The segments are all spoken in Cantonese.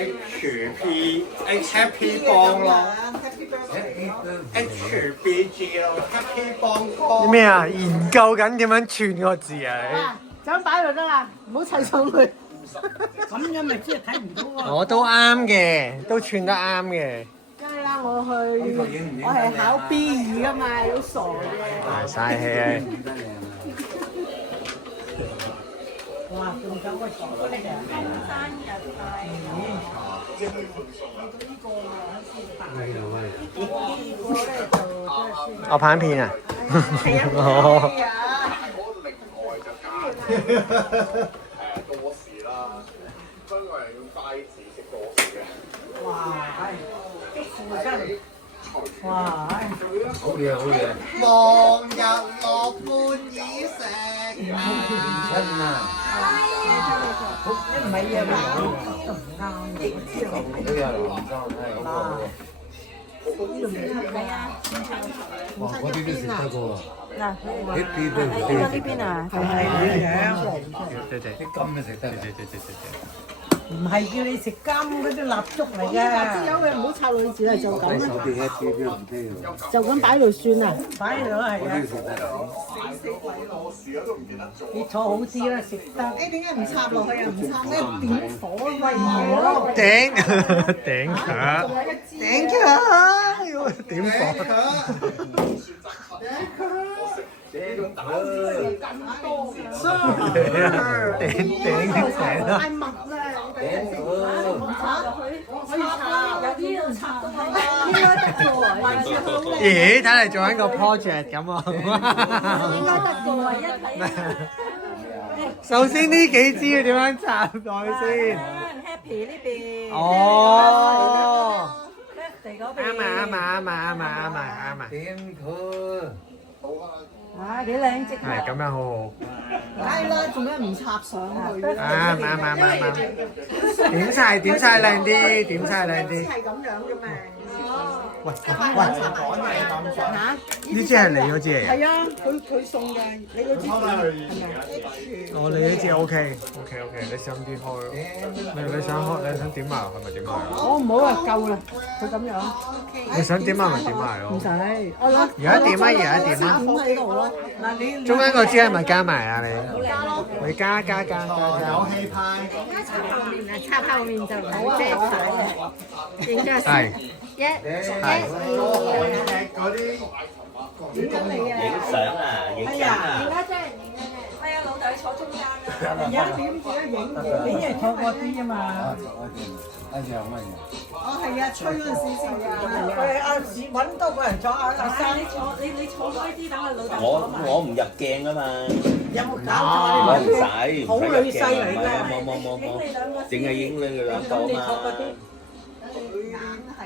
HP Happy 幫咯，HBG 咯，Happy 幫歌。咩啊？研究緊點樣串個字啊！就咁擺就得啦，唔好砌上去。咁樣咪即係睇唔到啊！我都啱嘅，都串得啱嘅。梗係啦，我係考 B2噶嘛，好傻嘅。嘥氣哇，仲有個朱古力啊！生日快我拍片啊！過時啦，真係用筷子食過時嘅。哇，係啲褲真係，哇，好嘢好嘢。望日落半倚石親啊！你唔係啊嘛，都唔啱嘅。呢個藍裝係好好喎。哇！嗰啲都食得過喎。嗱，呢啲都唔呢得。呢邊啊，係對對啲金都食得。唔係叫你食金嗰啲蠟燭嚟有嘅，嘅唔好插女子啦，就咁啦，手邊一啲都唔得喎。就咁擺度算啦。擺喺度係啊，你坐好啲啦，食得。誒點解唔插落去啊？唔插咩點火喂？頂頂佢，頂佢，點火？頂太密啦！可以插，有啲要插都係應該得嘅喎，還是好靚。咦？睇嚟做緊個 project 咁啊！應該得嘅喎，一睇。首先呢幾支要點樣插落去先？ Happy 呢邊。哦。Birthday 嗰邊。啱啊！點佢？啊，幾靚隻。係咁樣好好。梗係啦，做咩唔插上去？啱。點晒靚啲，點晒靚啲。係咁樣嘅嘛。喂，嚇？呢支係你嗰支嚟嘅？係啊，佢送嘅，你嗰支係咪？我你呢支 OK，你想點開？你想開？你想點埋落去咪點埋咯？我唔好啊，夠啦，佢咁樣。你想點埋咪點埋咯？唔使，我攞。而家點啊？點喺度咯。嗱你。中間個支係咪加埋啊？你？加咯。你加。有氣派。插後面就唔好遮手。影咗係。一、嗰啲影緊你啊！影相啊，影相啊！而家真係影緊你。係啊，老豆坐中間啦。而家點住一影，你係坐過啲啫嘛。哦，係啊，吹嗰陣時先㗎。佢阿時揾多個人坐阿生，你坐開啲，等阿老豆坐埋。我唔入鏡啊嘛，有冇搞我唔錯？使，好女婿嚟㗎。冇，淨係影你兩個咁你坐嗰嘛。啲。硬係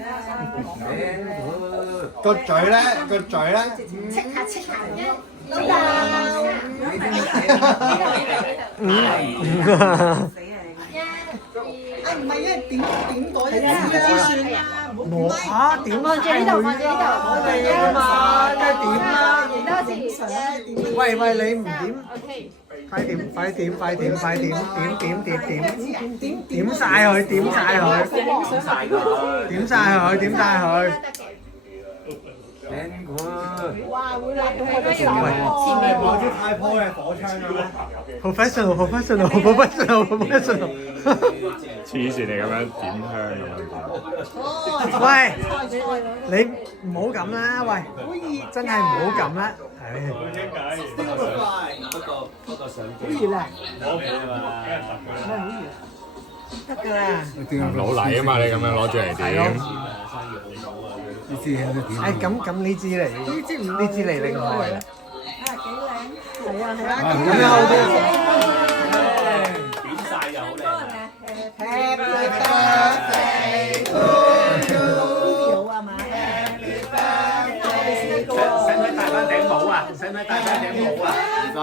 啦，個嘴咧，戚下嘅。老唔係因為點袋一支算啦，我嚇點啊？即係呢度我哋啊嘛，梗係點啦？喂，你唔點？快點！點晒佢，點晒佢。哇！會辣到我個手。前面攞支太坡嘅火槍啊 professional。黐線你咁樣點香咁樣。喂，你唔好咁啦，喂，真係唔好咁啦，唉。不過相機。好熱啊！得㗎啦。老禮啊嘛，你咁樣攞住嚟點？呢支喺度點？唉，咁呢支嚟，呢支嚟另外啦。係啊，咁樣好啲。點晒又好靚。Happy birthday to you 啊嘛！Happy birthday to you。使唔使戴翻頂帽啊？使唔使戴翻頂帽啊？唔該。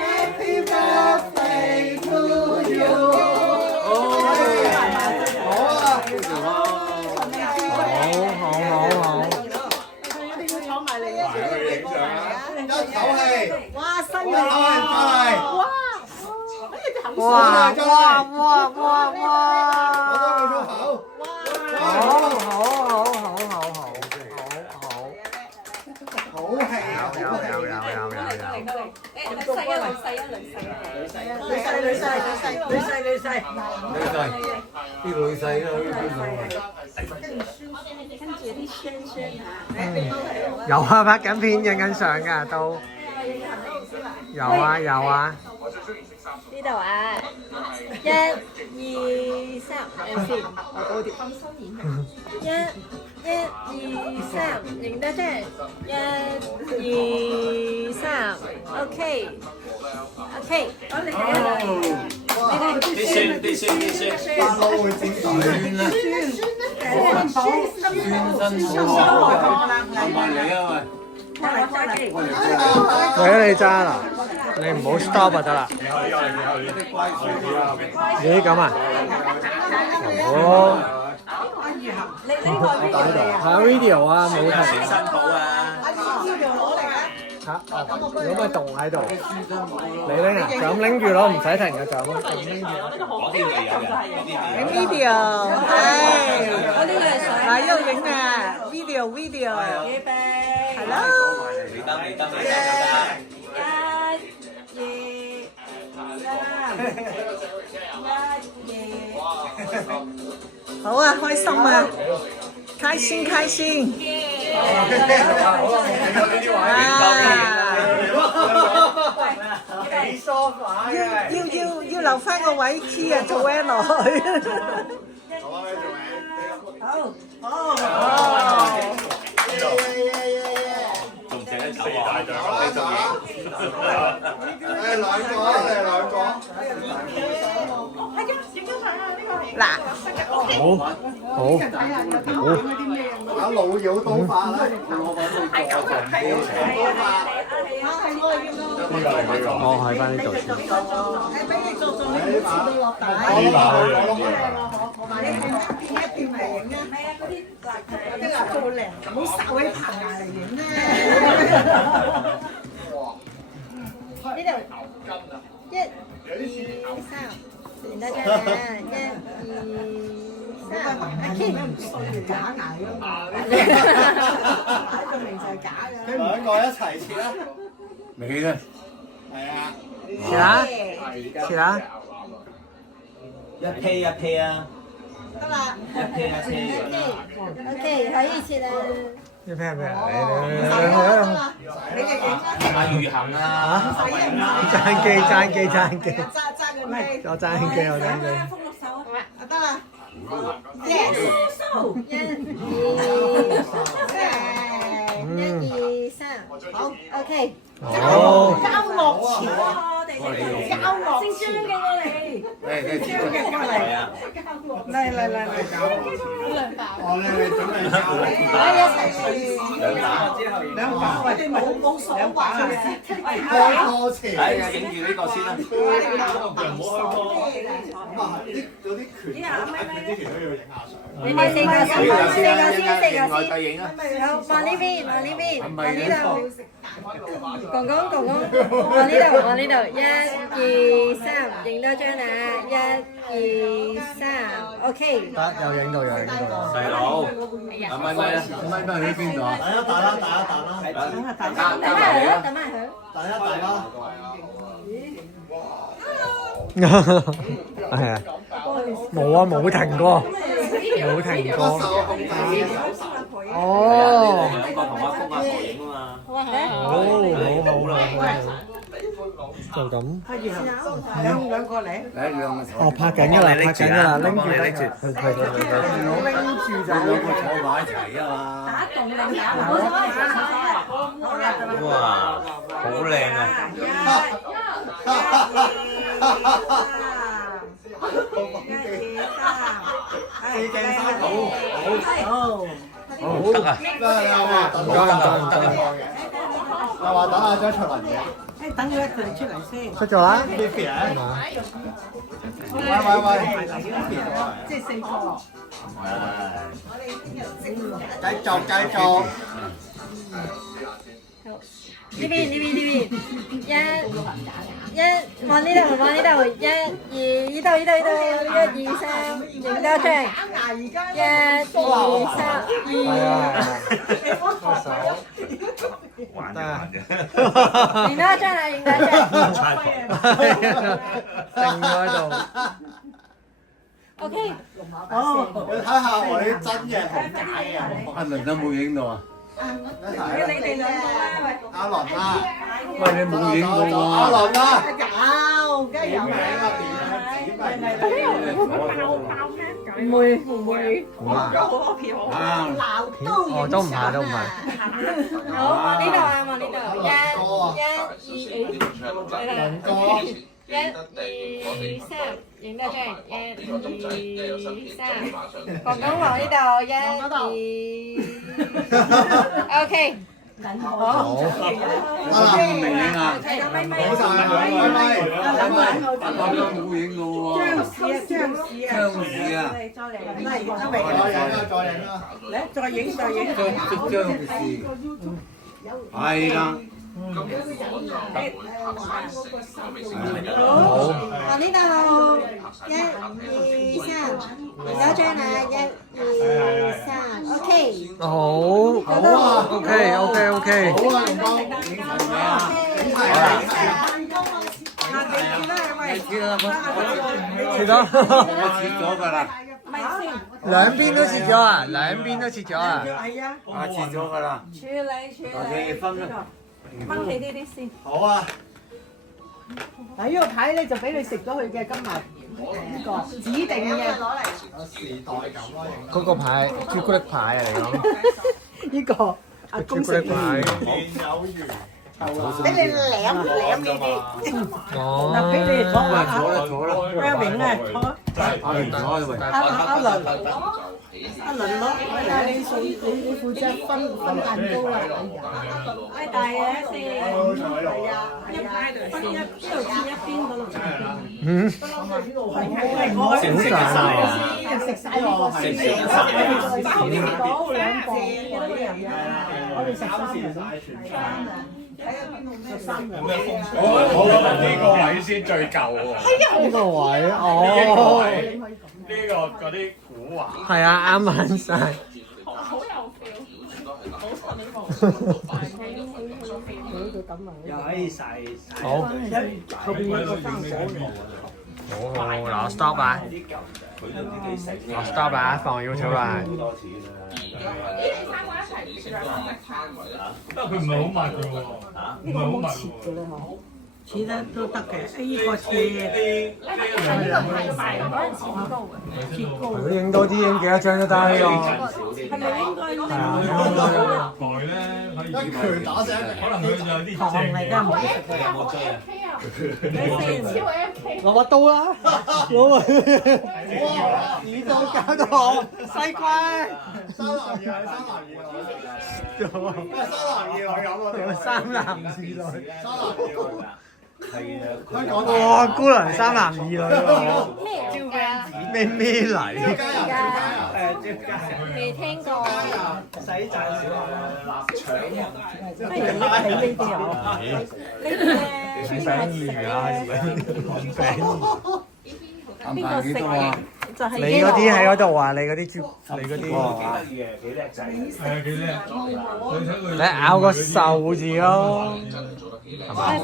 ！Happy birthday to you。好。一定要坐埋嚟啊！哇哇哇哇哇！好氣啊！有。啲女細啦，有啊，拍緊片影緊相㗎都。有啊。呢度啊，1、2、3，先，我高啲。1、2、3，影多張。1、2、3 ，OK。啲酸。翻攞會整酸啦，酸身好埋你啊喂！俾你揸啦，你唔好 stop 就得啦。咦咁啊？好。睇 video 啊，冇停。新抱啊！嚇！如果咪棟喺度，你拎啊，就咁拎住咯，唔使停嘅，就咁拎住。嗰啲咪有人，影 video， 係。嗱，呢度影啊 ，video。Hello。你得。好啊，開心啊，開心。要留翻個位 key 啊，做 N 落去。仲借得走啊！兩個。嗱，好。老妖刀法啦，我喺翻呢度先。俾你做你唔好遲到落底。一定嚟影啊！啲蠟做靚，唔好手起棚牙嚟影啊！呢度1、2、3，影多張啦。1、2、3，假牙㗎嘛，擺到明就係假㗎。兩個一齊切啦，未咧，係啊，切啦。一批啊！得啦，一批。 OK，可以切啦。呢批係咩啊？你哋影啦。阿余恒啊！爭機。揸個機。我爭機。得啦。1、2、3，好 OK。好。交樂潮啊！交樂姓張嘅過嚟。嚟，我哋準備可以一齊試。兩把，我哋冇所謂。開波前，睇下影住呢個先啦。咁啊，啲嗰啲拳手拍拳之前都要影下相。你哋4個先，另外4個再影啊！好，望呢邊，望呢度。公公，望呢度，1、2、3，影多張啦。1、2、3 ，OK。得，有影到。細佬，咪啊！咪去邊度啊？大啦，等埋佢。係啊，冇停過。哦。兩個同阿公阿婆影啊嘛。好。就咁。兩個嚟。哦，拍緊㗎啦，拎住。兩個坐埋一齊啊嘛！哇，好靚啊！好得啊！唔該。又話等下張卓文嘅，等佢一佢出嚟先。出咗啦。喂，即係4個。繼續。呢邊，1、望呢度，望呢度，一二，呢度，一二三，影多張，一二三，玩得玩啫。影多張啦，影多張。定咗喺度。OK。哦，你睇下我啲真嘅同假嘅。阿倫都冇影到啊！你哋兩個啦，喂，阿倫啊，喂，你冇影到喎。阿倫啊，有，梗係有啦。唔會唔會。哇！哦，都唔係，都唔係。好，望呢度啊，望呢度，一、二、三，影多張，一、二、三，國公望呢度，一、二，OK。好。阿倫明影啊，好晒，咪，阿倫冇影到喎。張氏啊，再影，張氏，係啦。好，望呢度，一、二、三，影多張啦，一、二、三，OK。好。OK。好啊，龍哥，切咗。我切咗㗎啦，兩邊都切咗啊！兩邊都切咗啊！係啊，我切咗㗎啦，處理。我哋分啦。掹起呢啲先。好啊，嗱呢個牌咧就俾你食咗佢嘅，今日呢個指定嘅。有時代感咯，嗰個牌朱古力牌啊嚟講。呢個阿公食朱古力牌。有餘。俾你舐呢啲。哦。嗱，俾你坐下。坐啦。阿明啊，坐。阿倫坐喂。阿倫攞，你負責分蛋糕啦。喂，大嘢先。係啊，一排度先，呢度切一邊，嗰度切一邊。嗯。食晒喎，食兩個，我哋食3人。好，呢個位先最舊喎。呢個位哦。呢個嗰啲古畫。係啊，啱啱晒。好有 feel。又可以晒。好。後邊有個生果。好，嗱 stop 啊！我 stop 啊，放 YouTube 啦。不過佢唔係好密嘅喎，唔係好密喎。切得都得嘅，呢個切。如果影多啲，影幾多張都得呢個。係咪應該係啊。台咧可以一拳打醒可能佢有啲糖嚟㗎，唔好食嘅。攞把刀啦，攞把。哇！耳朵搞到我西瓜。三男二女咁啊！係啊，香港哇，姑娘3男2女喎。咩嚟㗎？咩嚟？未聽過。洗賺少臘腸，不如拎起呢啲啊！餅魚啊，邊個食啊？就係你嗰啲喺嗰度啊？你嗰啲你嗰啲。幾得意嘅，幾叻仔。係啊，幾叻！你睇佢。你咬個壽字咯，係嘛？嗰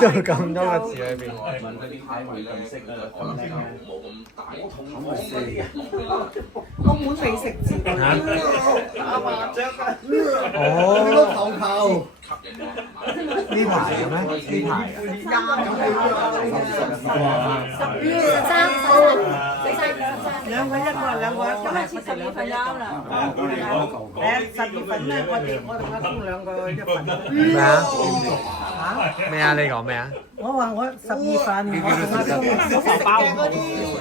度咁多個字裏邊。問嗰啲牌會唔識啊？咁叻冇咁大，咁咪四。澳門美食節。打麻將啊！哦。投球。呢排嘅咩？呢排啊？ 兩個一個，兩個一個。咁啊，切12份啱啦。12份咧，我同阿公兩個一份。咩啊？嚇？咩啊？你講咩啊？我話我12份，我同阿公食包唔好。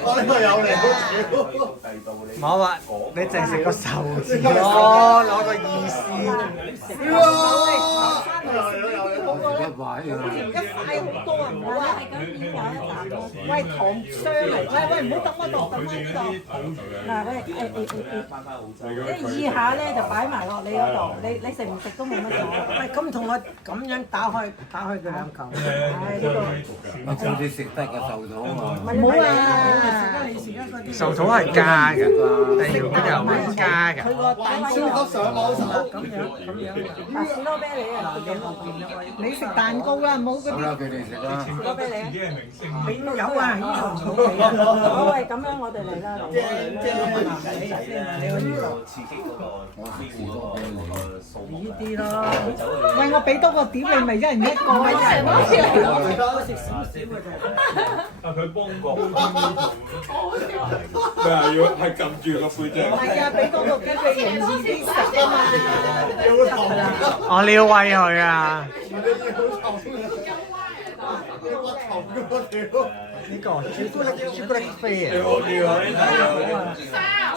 我呢個有嚟。我話你淨食個壽字咯，攞個意思。一塊啊！一塊好多啊，唔好啊。邊有一啖咯。喂，糖霜嚟，喂，唔好抌嗰度，抌喺呢度。嗱，喂，一二下咧就擺埋落你嗰度，你食唔食都冇乜所謂。喂，咁同我咁樣打開佢兩球。係呢個。我知你食得個壽桃啊嘛。唔好啊！壽桃係加嘅，第二嗰又係加嘅。佢個蛋糕上網咁樣。嗱，士多啤梨啊，你食蛋糕啦，唔好嗰啲。好啦，佢哋食啦。士多啤梨啊。你有啊？呢度草皮啊！好，喂，咁樣我哋嚟啦，嚟啦。呢啲咯。喂，我俾多個碟你，咪一人一個啊！一人一個。食少少嘅啫。佢幫過。佢係要係撳住個背脊。唔係啊，俾多個碟你容易啲食啊嘛。哦，你要餵佢啊？呢個朱古力飛啊！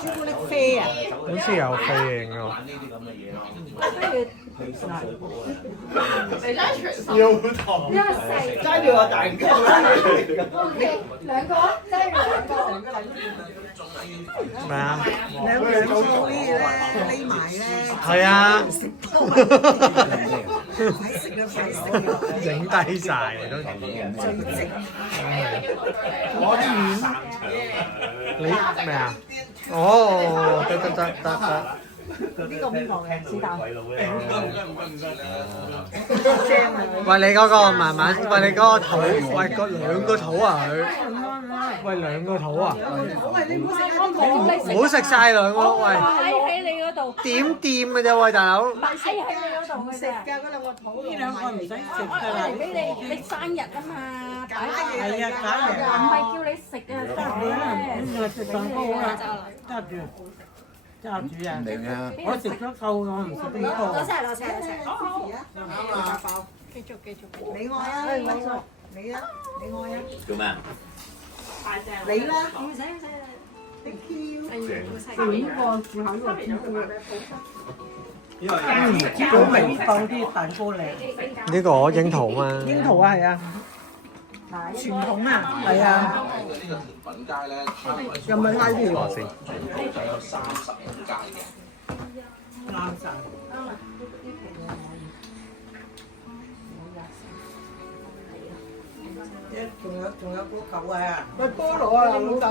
朱古力飛啊！好似有飛影喎。揸住個蛋糕。兩個，揸住兩個。咩啊？兩個可以咧，匿埋咧。係啊。快食啦，快食！影低晒都最正。你咩啊？哦，得。呢個邊個嘅？是但。喂，你嗰個慢慢，喂你嗰個肚，喂個兩個肚啊佢，喂兩個肚啊，唔好食晒兩個，喂擺喺你嗰度，點掂嘅啫喂大佬，擺喺你嗰度嘅啫。㗎嗰兩個肚，呢兩個唔使食㗎我啦。嚟俾你生日啊嘛，擺喺係啊，假嘅。唔係叫你食啊，得食蛋糕啦，揸住啊！明啊！我食咗夠，我唔食呢個。攞嚟。繼續。你愛啊！你啊！做咩啊？你啦！唔使。好味放啲蛋糕嚟。呢個櫻桃嘛，櫻桃啊，係啊，傳統啊，係啊。有冇拉條？先。啱晒。仲有嗰嚿啊！喂，菠蘿啊，老豆。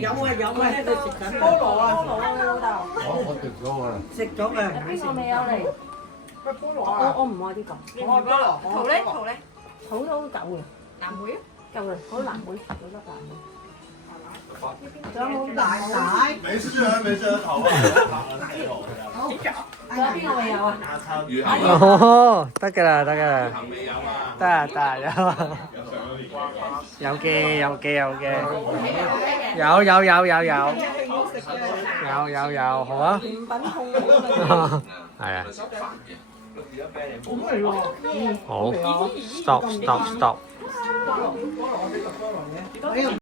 有啊，你食緊菠蘿啊！老豆。我食咗㗎啦。食咗嘅。邊個未有嚟？喂，菠蘿啊！我唔愛呢個。我愛菠蘿。桃咧？好都夠嘅。藍莓啊？夠啦，好藍莓，好得藍莓。仲有冇奶？沒事啊，沒事啊，好啊。仲有邊個未有啊？哦，得㗎啦，得有嘅，好啊。甜品控係啊。好，stop。